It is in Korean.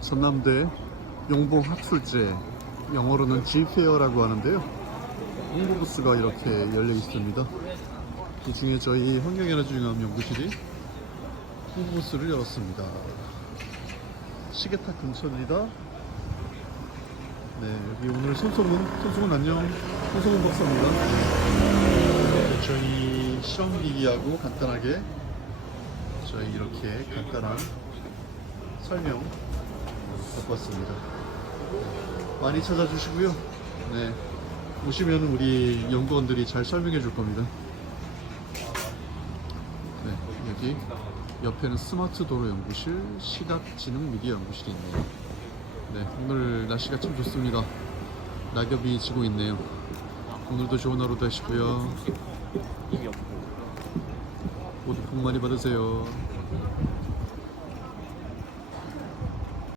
전남대 용봉 학술제 영어로는 G페어라고 하는데요. 홍보 부스가 이렇게 열려 있습니다. 이 중에 저희 환경에너지융합 연구실이 홍보 부스를 열었습니다. 시계탑 근처입니다. 네 여기 오늘 손소문 손소문 안녕. 손소문 박사입니다. 네, 저희 실험기기하고 간단하게 저희 이렇게 간단한 설명 갖고 왔습니다. 많이 찾아주시고요. 네. 오시면 우리 연구원들이 잘 설명해 줄 겁니다. 네, 여기 옆에는 스마트 도로 연구실, 시각지능 미디어 연구실이 있네요. 네, 오늘 날씨가 참 좋습니다. 낙엽이 지고 있네요. 오늘도 좋은 하루 되시고요. 모두 복 많이 받으세요.